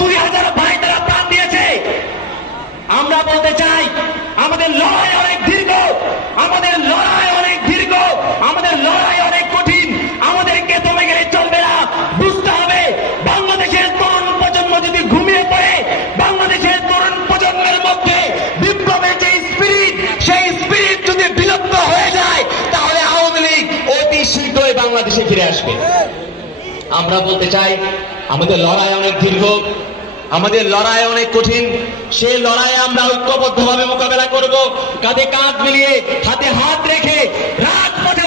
2000 ভাই তারা প্রাণ দিয়েছে। আমরা বলতে চাই আমাদের লড়াই অনেক দীর্ঘ, আমাদের লড়াই অনেক দীর্ঘ, আমাদের লড়াই অনেক কঠিন। আমাদেরকে দমে গেলে চলবে না, বুঝতে হবে বাংলাদেশের তরুণ প্রজন্ম যদি ঘুমিয়ে পড়ে, বাংলাদেশের তরুণ প্রজন্মের মধ্যে বিপ্লবের যে স্পিরিট, সেই স্পিরিট যদি বিলুপ্ত হয়ে যায় তাহলে আওয়ামী লীগ অতি শীঘ্রই বাংলাদেশে ফিরে আসবে। আমরা বলতে চাই আমাদের লড়াই অনেক দীর্ঘ, আমাদের লড়াই অনেক কঠিন। সেই লড়াইয়ে আমরা ঐক্যবদ্ধভাবে মোকাবেলা করব, কাঁধে কাঁধ মিলিয়ে, হাতে হাত রেখে রাজপথে